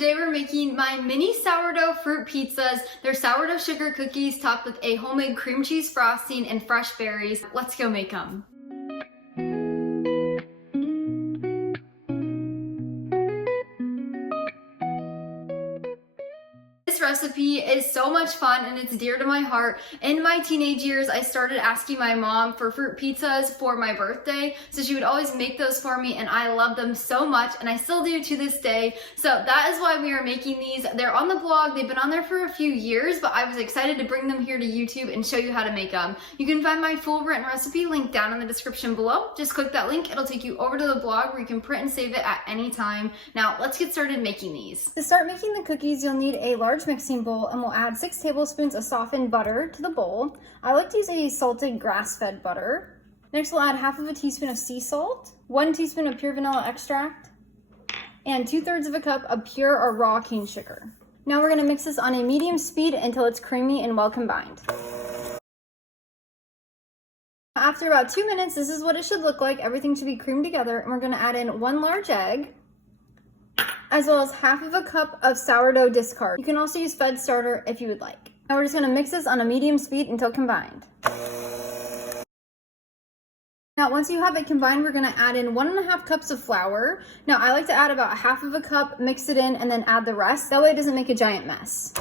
Today we're making my mini sourdough fruit pizzas. They're sourdough sugar cookies topped with a homemade cream cheese frosting and fresh berries. Let's go make them. This recipe is so much fun and it's dear to my heart. In my teenage years, I started asking my mom for fruit pizzas for my birthday, so she would always make those for me and I love them so much and I still do to this day. So that is why we are making these. They're on the blog, they've been on there for a few years, but I was excited to bring them here to YouTube and show you how to make them. You can find my full written recipe linked down in the description below. Just click that link, it'll take you over to the blog where you can print and save it at any time. Now let's get started making these. To start making the cookies, you'll need a large mixing bowl and we'll add 6 tablespoons of softened butter to the bowl. I like to use a salted grass-fed butter. Next we'll add half of a teaspoon of sea salt, 1 teaspoon of pure vanilla extract, and 2/3 of a cup of pure or raw cane sugar. Now we're going to mix this on a medium speed until it's creamy and well combined. After about 2 minutes, this is what it should look like. Everything should be creamed together, and we're going to add in 1 large egg, as well as half of a cup of sourdough discard. You can also use fed starter if you would like. Now we're just going to mix this on a medium speed until combined. Now once you have it combined, we're going to add in 1.5 cups of flour. Now I like to add about half of a cup, mix it in, and then add the rest. That way it doesn't make a giant mess.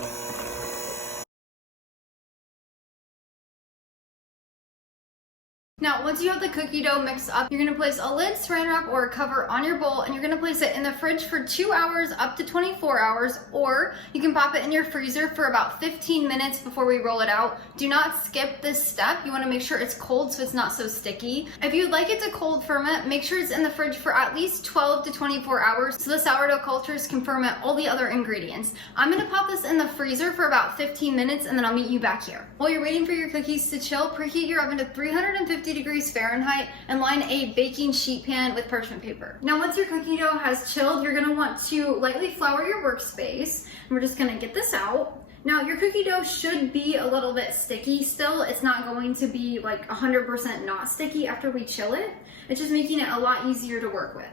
Now, once you have the cookie dough mixed up, you're gonna place a lid, saran wrap, or a cover on your bowl, and you're gonna place it in the fridge for 2 hours up to 24 hours, or you can pop it in your freezer for about 15 minutes before we roll it out. Do not skip this step. You wanna make sure it's cold so it's not so sticky. If you'd like it to cold ferment, make sure it's in the fridge for at least 12 to 24 hours so the sourdough cultures can ferment all the other ingredients. I'm gonna pop this in the freezer for about 15 minutes and then I'll meet you back here. While you're waiting for your cookies to chill, preheat your oven to 350 degrees Fahrenheit and line a baking sheet pan with parchment paper. Now once your cookie dough has chilled, you're gonna want to lightly flour your workspace. And we're just gonna get this out. Now your cookie dough should be a little bit sticky still. It's not going to be like 100% not sticky after we chill it. It's just making it a lot easier to work with.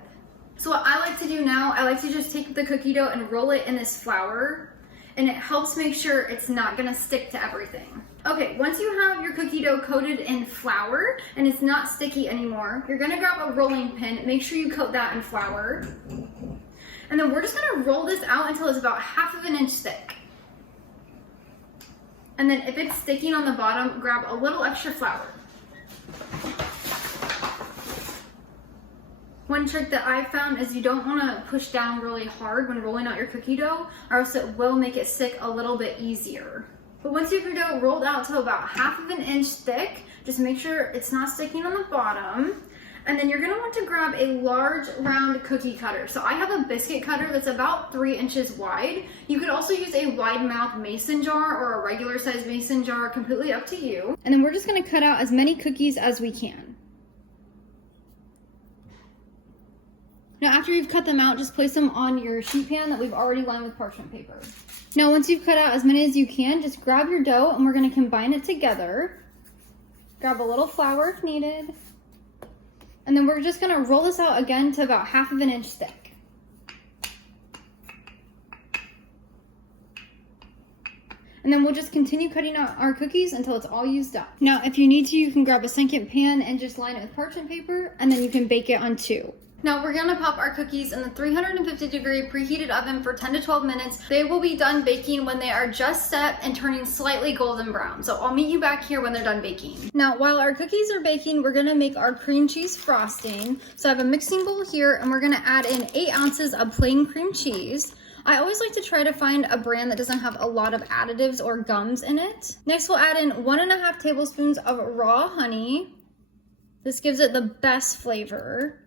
So what I like to do now, I like to just take the cookie dough and roll it in this flour, and it helps make sure it's not gonna stick to everything. Okay, once you have your cookie dough coated in flour and it's not sticky anymore, you're gonna grab a rolling pin, make sure you coat that in flour, and then we're just gonna roll this out until it's about 1/2 inch thick. And then if it's sticking on the bottom, grab a little extra flour. One trick that I've found is you don't want to push down really hard when rolling out your cookie dough, or else it will make it stick a little bit easier. But once your cookie dough rolled out to about 1/2 inch thick, just make sure it's not sticking on the bottom. And then you're going to want to grab a large round cookie cutter. So I have a biscuit cutter that's about 3 inches wide. You could also use a wide mouth mason jar or a regular size mason jar, completely up to you. And then we're just going to cut out as many cookies as we can. Now after you've cut them out, just place them on your sheet pan that we've already lined with parchment paper. Now once you've cut out as many as you can, just grab your dough and we're going to combine it together. Grab a little flour if needed. And then we're just going to roll this out again to about 1/2 inch thick. And then we'll just continue cutting out our cookies until it's all used up. Now if you need to, you can grab a second pan and just line it with parchment paper, and then you can bake it on 2. Now we're gonna pop our cookies in the 350 degree preheated oven for 10 to 12 minutes. They will be done baking when they are just set and turning slightly golden brown. So I'll meet you back here when they're done baking. Now while our cookies are baking, we're gonna make our cream cheese frosting. So I have a mixing bowl here and we're gonna add in 8 ounces of plain cream cheese. I always like to try to find a brand that doesn't have a lot of additives or gums in it. Next we'll add in 1.5 tablespoons of raw honey. This gives it the best flavor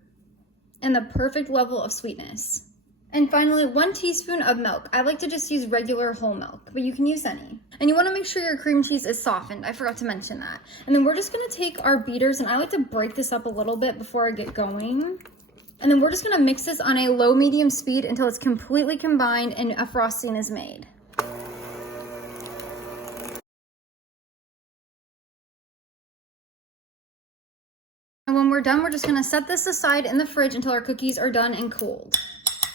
and the perfect level of sweetness. And finally, 1 teaspoon of milk. I like to just use regular whole milk, but you can use any. And you wanna make sure your cream cheese is softened. I forgot to mention that. And then we're just gonna take our beaters, and I like to break this up a little bit before I get going. And then we're just gonna mix this on a low-medium speed until it's completely combined and a frosting is made. And when we're done, we're just gonna set this aside in the fridge until our cookies are done and cooled.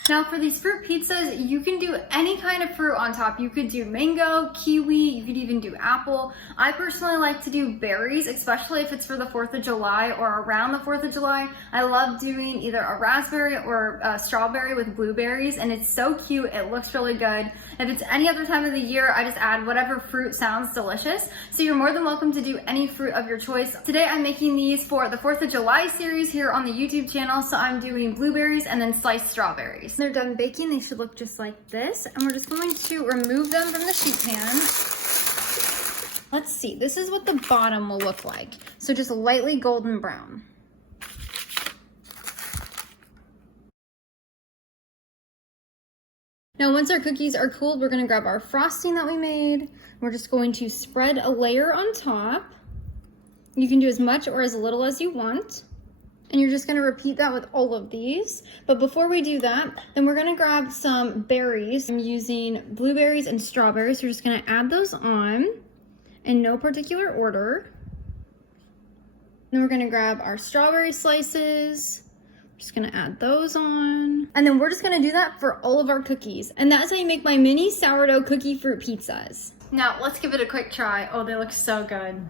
Now for these fruit pizzas, you can do any kind of fruit on top. You could do mango, kiwi, you could even do apple. I personally like to do berries, especially if it's for the 4th of July or around the 4th of July. I love doing either a raspberry or a strawberry with blueberries, and it's so cute. It looks really good. If it's any other time of the year, I just add whatever fruit sounds delicious. So you're more than welcome to do any fruit of your choice. Today I'm making these for the 4th of July series here on the YouTube channel. So I'm doing blueberries and then sliced strawberries. They're done baking, they should look just like this. And we're just going to remove them from the sheet pan. Let's see, this is what the bottom will look like. So just lightly golden brown. Now, once our cookies are cooled, we're gonna grab our frosting that we made. We're just going to spread a layer on top. You can do as much or as little as you want. And you're just gonna repeat that with all of these. But before we do that, then we're gonna grab some berries. I'm using blueberries and strawberries. We're just gonna add those on in no particular order. Then we're gonna grab our strawberry slices. Just gonna add those on. And then we're just gonna do that for all of our cookies. And that's how you make my mini sourdough cookie fruit pizzas. Now, let's give it a quick try. Oh, they look so good.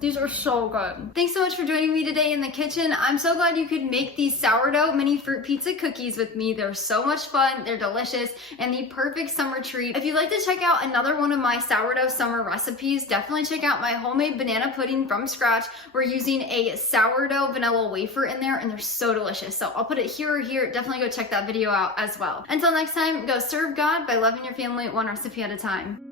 These are so good. Thanks so much for joining me today in the kitchen. I'm so glad you could make these sourdough mini fruit pizza cookies with me. They're so much fun, they're delicious, and the perfect summer treat. If you'd like to check out another one of my sourdough summer recipes, definitely check out my homemade banana pudding from scratch. We're using a sourdough vanilla wafer in there, and they're so delicious. So I'll put it here or here. Definitely go check that video out as well. Until next time, go serve God by loving your family one recipe at a time.